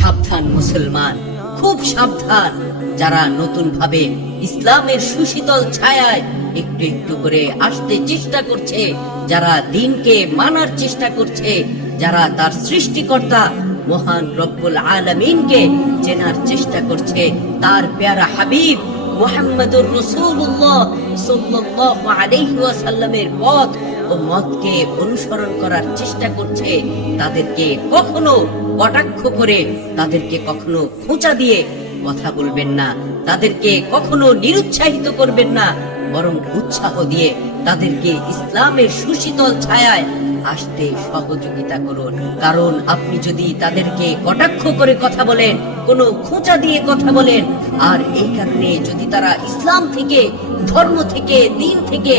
সাবধান মুসলমান, খুব সাবধান। যারা নতুন ভাবে ইসলামের সুশীতল ছায়ায় একটু একটু করে আসতে চেষ্টা করছে, যারা দিনকে মানার চেষ্টা করছে, যারা তার সৃষ্টিকর্তা মহান রব্বুল আলামিনকে চেনার চেষ্টা করছে, তার প্যারা হাবিব মুহাম্মদুর রাসূলুল্লাহ সাল্লাল্লাহু আলাইহি ওয়াসাল্লামের পথ ও মতকে অনুসরণ করার চেষ্টা করছে, তাদেরকে কখনো কটাক্ষ করে, তাদেরকে কখনো খোঁচা দিয়ে কথা বলবেন না, তাদেরকে কখনো নিরুৎসাহিত করবেন না, বরং উৎসাহ দিয়ে তাদেরকে ইসলামের সুশীতল ছায়ায় আসতে সহযোগিতা করুন। কারণ আপনি যদি তাদেরকে কটাক্ষ করে কথা বলেন, কোনো খোঁচা দিয়ে কথা বলেন, আর এই কারণে যদি তারা ইসলাম থেকে, ধর্ম থেকে, দিন থেকে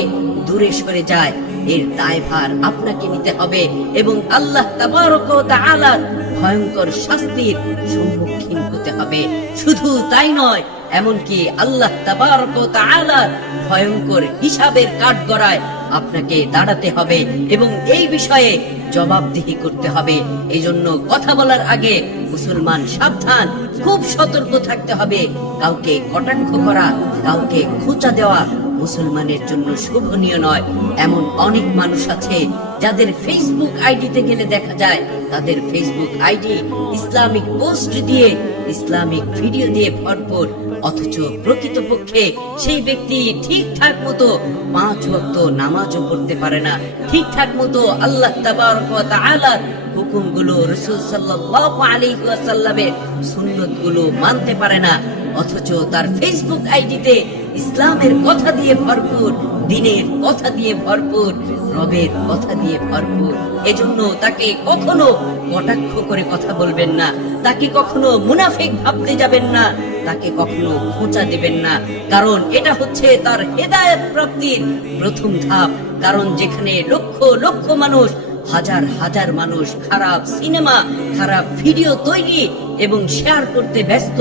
দূরে সরে যায়, এর দায়ভার আপনাকে নিতে হবে এবং আল্লাহ তাবারক ওয়া তাআলার ভয়ঙ্কর শাস্তির সম্মুখীন হতে হবে। শুধু তাই নয়, এমনকি আল্লাহ তাবারক ওয়া তাআলার ভয়ঙ্কর হিসাবের কাঠগড়ায় আপনাকে দাঁড়াতে হবে এবং এই বিষয়ে জবাবদিহি করতে হবে। এই জন্য কথা বলার আগে মুসলমান সাবধান, খুব সতর্ক থাকতে হবে। কাউকে কটাক্ষ করা, কাউকে খোঁচা দেওয়া মুসলমানের জন্য শোভনীয় নয়। এমন অনেক মানুষ আছে যাদের ফেসবুক আইডিতে গেলে দেখা যায় তাদের ফেসবুক আইডি ইসলামিক পোস্ট দিয়ে, ইসলামিক ভিডিও দিয়ে ভরপুর, অথচ প্রকৃতপক্ষে সেই ব্যক্তি ঠিকঠাক মতো 5 ওয়াক্ত নামাজও পড়তে পারে না, ঠিকঠাক মতো আল্লাহ তাবারক ওয়া তাআলার হুকুমগুলো, রাসূল সাল্লাল্লাহু আলাইহি ওয়াসাল্লামের সুন্নতগুলো মানতে পারে না, অথচ তার ফেসবুক আইডিতে ইসলামের কথা দিয়ে ভরপুর, দ্বীনের কথা দিয়ে ভরপুর, রবের কথা দিয়ে ভরপুর। এজন্য তাকে কখনো কটাক্ষ করে কথা বলবেন না, তাকে কখনো মুনাফিক ভাবতে যাবেন না, তাকে কখনো খোঁচা দিবেন না। কারণ এটা হচ্ছে তার হেদায়েত প্রাপ্তির প্রথম ধাপ। কারণ যেখানে লক্ষ লক্ষ মানুষ, হাজার হাজার মানুষ খারাপ সিনেমা, খারাপ ভিডিও তৈরি এবং শেয়ার করতে ব্যস্ত,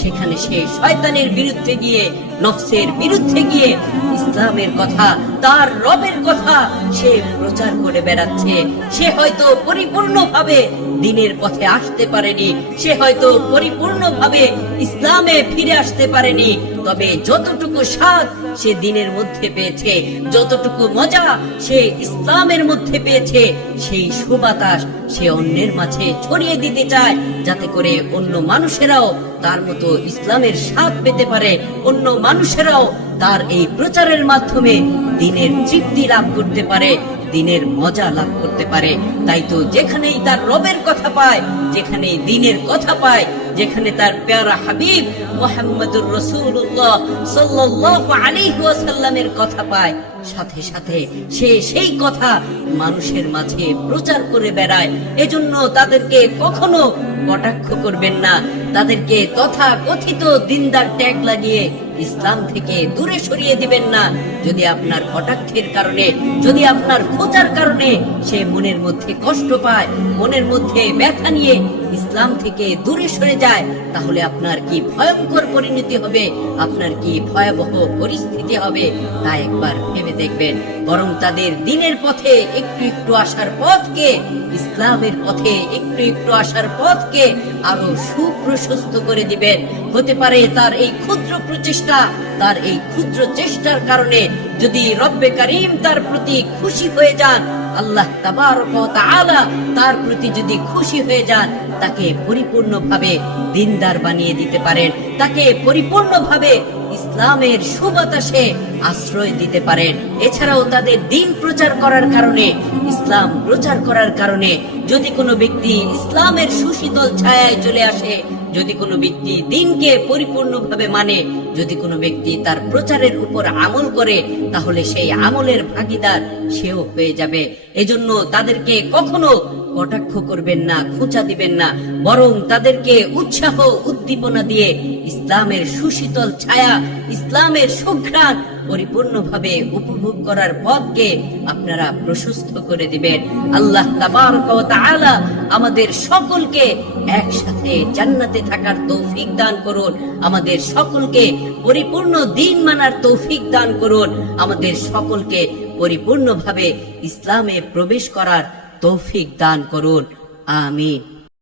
সেখানে সে শয়তানের বিরুদ্ধে গিয়ে, নফসের বিরুদ্ধে গিয়ে ইসলামের কথা, তার রবের কথা সে প্রচার করে বেড়াচ্ছে। সে হয়তো পরিপূর্ণভাবে দ্বীনের পথে আসতে পারেনি, সে হয়তো পরিপূর্ণভাবে ইসলামে ফিরে আসতে পারেনি, তবে যতটুকু স্বাদ সে দ্বীনের মধ্যে পেয়েছে, যতটুকু মজা সে ইসলামের মধ্যে পেয়েছে, সেই সুবাতাস সে অন্যের মাঝে ছড়িয়ে দিতে চায়, যাতে করে অন্য মানুষেরাও তার মতো ইসলামের স্বাদ পেতে পারে, অন্য মানুষেরাও তার এই প্রচারের মাধ্যমে দ্বীনের তৃপ্তি লাভ করতে পারে, দ্বীনের মজা লাভ করতে পারে। তাই তো যেখানেই তার রবের কথা পায়, যেখানেই দ্বীনের কথা পায়, যেখানে তার প্যারা হাবিব মুহাম্মদুর রাসূলুল্লাহ সাল্লাল্লাহু আলাইহি ওয়াসাল্লামের কথা পায়, সাথে সাথে সে সেই কথা মানুষের মাঝে প্রচার করে বেড়ায়। এজন্য তাদেরকে কখনো কটাক্ষ করবেন না, তাদেরকে তথা কথিত দিনদার ট্যাগ লাগিয়ে ইসলাম থেকে দূরে সরিয়ে দিবেন না। যদি আপনার কটাক্ষের কারণে, যদি আপনার খোঁচার কারণে সে মনের মধ্যে কষ্ট পায়, মনের মধ্যে ব্যথা নিয়ে ইসলাম থেকে দূরে সরে যায়, তাহলে আপনার কি ভয়ঙ্কর পরিণতি হবে, আপনার কি ভয়াবহ পরিস্থিতি হবে, তা একবার ভেবে দেখবেন। বরং তাদের দ্বীনের পথে একটু একটু আসার পথকে, ইসলামের পথে একটু একটু আসার পথকে আরো সুপ্রশস্ত করে দিবেন। হতে পারে তার এই ক্ষুদ্র প্রচেষ্টা, তার এই ক্ষুদ্র চেষ্টার কারণে যদি রব্বে কারীম তার প্রতি খুশি হয়ে যান, আল্লাহ তাবারক ওয়া তাআলা তার প্রতি যদি খুশি হয়ে যান, তাকে পরিপূর্ণভাবে দিনদার বানিয়ে দিতে পারেন, তাকে পরিপূর্ণভাবে ইসলামের সুবাতাসে আশ্রয় দিতে পারেন। এছাড়াও তাদের দ্বীন প্রচার করার কারণে, ইসলাম প্রচার করার কারণে যদি কোনো ব্যক্তি ইসলামের সুশীতল ছায়ায় চলে আসে, যদি কোনো ব্যক্তি দ্বীনকে পরিপূর্ণভাবে মানে, যদি কোনো ব্যক্তি তার প্রচারের উপর আমল করে, তাহলে সেই আমলের ভাগীদার সেও হয়ে যাবে। এজন্য তাদেরকে কখনো কটাক্ষ করবেন না, খোঁচা দিবেন না, বরং তাদেরকে উৎসাহ উদ্দীপনা দিয়ে ইসলামের সুশীতল ছায়া, ইসলামের সুঘ্রাণ পরিপূর্ণভাবে উপভোগ করার পথকে আপনারা প্রশস্ত করে দিবেন। আল্লাহ তাবারক ওয়া তাআলা আমাদের সকলকে একসাথে জান্নাতে থাকার তৌফিক দান করুন, আমাদের সকলকে পরিপূর্ণ দ্বীন মানার তৌফিক দান করুন, আমাদের সকলকে পরিপূর্ণভাবে ইসলামে প্রবেশ করার তৌফিক দান করুন। আমিন।